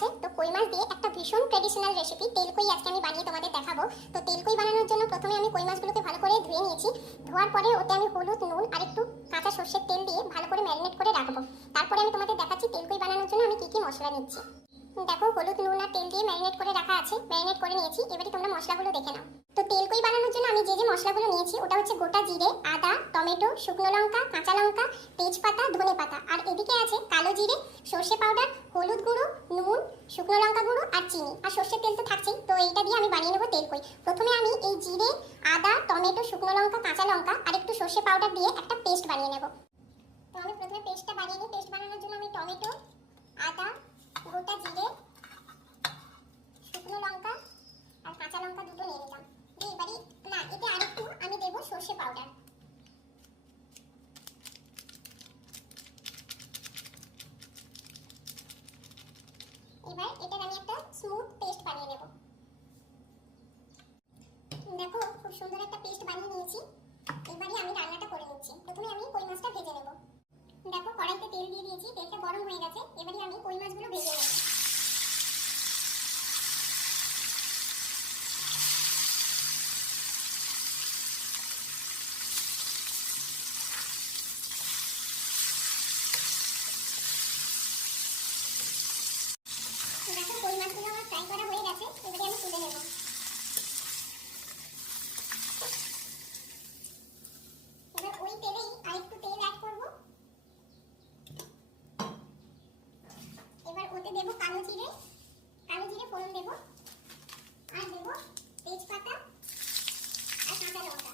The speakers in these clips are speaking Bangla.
আছে। তো কই মাছ দিয়ে একটা ভীষণ ট্র্যাডিশনাল রেসিপি তেলকই আজকে আমি বানিয়ে তোমাদের দেখাবো। তো তেলকই বানানোর জন্য প্রথমে আমি কই মাছগুলোকে ভালো করে ধুয়ে নিয়েছি। ধোয়ার পরে ওতে আমি হলুদ, নুন আর একটু কাঁচা সর্ষের তেল দিয়ে ভালো করে ম্যারিনেট করে রাখবো। তারপরে আমি তোমাদের দেখাচ্ছি তেলকই বানানোর জন্য আমি কি কি মশলা নিচ্ছি। দেখো, হলুদ, নুন আর তেল দিয়ে ম্যারিনেট করে রাখা আছে, ম্যারিনেট করে নিয়েছি। এবারে তোমরা মশলাগুলো দেখে নাও। তো তেলকই বানানোর জন্য আমি যে যে মশলাগুলো নিয়েছি ওটা হচ্ছে গোটা জিরে, আদা, টমেটো, শুকনো লঙ্কা, কাঁচা লঙ্কা, তেজপাতা, ধনেপাতা, আর এদিকে আছে কালো জিরে, সর্ষে পাউডার, হলুদ গুঁড়ো, নুন, শুকনো লঙ্কা গুঁড়ো আর চিনি, আর সর্ষের তেল তো থাকছেই। তো এইটা দিয়ে আমি বানিয়ে নেবো তেলকই। প্রথমে আমি এই জিরে, আদা, টমেটো, শুকনো লঙ্কা, কাঁচা লঙ্কা আর একটু সর্ষে পাউডার দিয়ে একটা পেস্ট বানিয়ে নেব। তো আমি প্রথমে পেস্টটা বানিয়ে নিই। পেস্ট বানানোর জন্য আমি টমেটো, আদা, গোটা জিরে, শুকনো লঙ্কা আর কাঁচা লঙ্কা দুটো নিয়ে নিলাম। এবারে না, এতে আরেকটু আমি দেবো সর্ষে পাউডার। এবার এটার আমি একটা স্মুথ পেস্ট বানিয়ে নেব। দেখো, খুব সুন্দর একটা পেস্ট বানিয়ে নিয়েছি। এবারে আমি রান্নাটা করে নিচ্ছি। প্রথমে আমি কই মাছটা ভেজে নেব। দেখো, কড়াইতে তেল দিয়ে দিয়েছি, তেলটা গরম হয়ে গেছে। এবারে আমি কই মাছগুলো ভেজে নেব। দেখো, কই মাছগুলো আমার ফ্রাই করা হয়ে গেছে। এবারে আমি তুলে নেব। এবার ওই তেলেই আরেকটু তেল অ্যাড করব। এবার ওতে দেব কালো জিরে ফোড়ন দেব, আর দেব তেজপাতা আর কাঁচা লঙ্কা।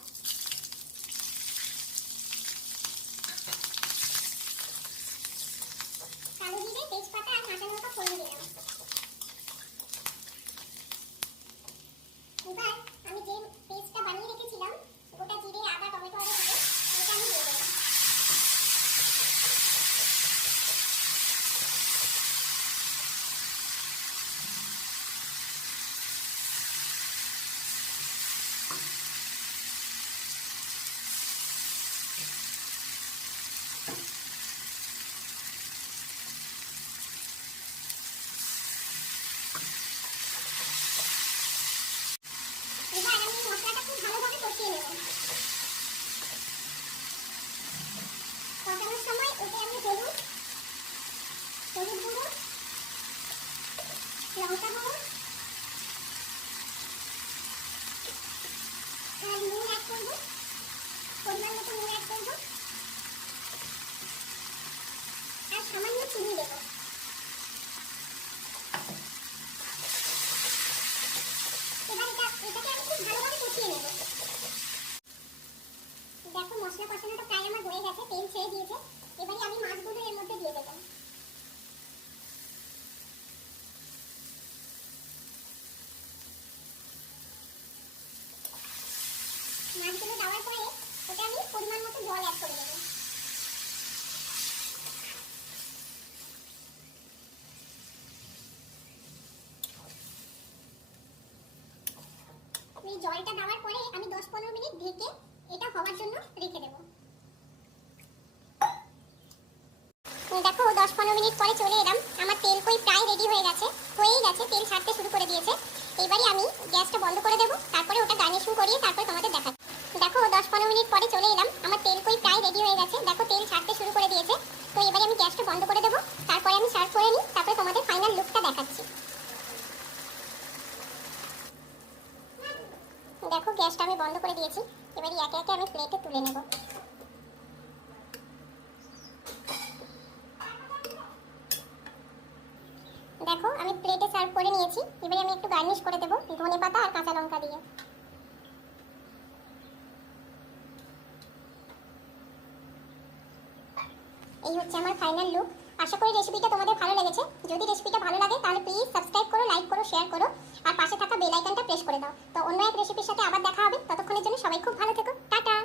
কালো জিরে, তেজপাতা আর কাঁচা লঙ্কা ফোড়ন দিলাম। এবার আমি যে পেস্টটা বানিয়ে রেখেছিলাম গোটা জিরে, আদা, টমেটো আর এটা আমি দিয়ে দেব। এবার আমি মশলাটা খুব ভালোভাবে কষিয়ে নেব। কষানোর সময় ওতে আমি হলুদ গুঁড়ো, লঙ্কা গুঁড়ো আর নুন অ্যাড করবো, পরিমাণ মতো নুন অ্যাড করবো, আর সামান্য চিনি দেবো। এবার এটাকে আমি খুব ভালোভাবে কষিয়ে নেব। দেখো, মশলা কষানোটা প্রায় আমার হয়ে গেছে, তেল ছেড়ে দিয়েছে। এবারে আমি মাছগুলো এর মধ্যে দিয়ে দেবো। মাছগুলো দেওয়ার পরে ওটা আমি পরিমাণ মতো জল অ্যাড করে দেবো। এই জলটা দেওয়ার পরে আমি 10-15 মিনিট ঢেকে এটা হওয়ার জন্য রেখে দেবো। দেখো, 10-15 মিনিট পরে চলে এলাম। আমার তেলকই প্রায় রেডি হয়ে গেছে, হয়েই গেছে, তেল ছাড়তে শুরু করে দিয়েছে। এবারে আমি গ্যাসটা বন্ধ করে দেবো, তারপরে ওটা গার্নিশিং করিয়ে তারপরে তোমাদের দেখাচ্ছি। দেখো, 10-15 মিনিট পরে চলে এলাম। আমার তেলকই প্রায় রেডি হয়ে গেছে। দেখো, তেল ছাড়তে শুরু করে দিয়েছে। তো এবারে আমি গ্যাসটা বন্ধ করে দেবো, তারপরে আমি সার্ভ করে নিই, তারপরে তোমাদের ফাইনাল লুকটা দেখাচ্ছি। দেখো, গ্যাসটা আমি বন্ধ করে দিয়েছি। এবারে একে একে আমি প্লেটে তুলে নেব। দেখো, আমি প্লেটে সার্ভ করে নিয়েছি। এবারে আমি একটু গার্নিশ করে দেবো ধনেপাতা আর কাঁচা লঙ্কা দিয়ে। এই হচ্ছে আমার ফাইনাল লুক। আশা করি রেসিপিটা তোমাদের ভালো লেগেছে। যদি রেসিপিটা ভালো লাগে তাহলে প্লিজ সাবস্ক্রাইব করো, লাইক করো, শেয়ার করো আর পাশে থাকা বেল আইকনটা প্রেস করে দাও। তো অন্য এক রেসিপির সাথে আবার দেখা হবে। ততক্ষণের জন্য সবাই খুব ভালো থেকো। টাটা।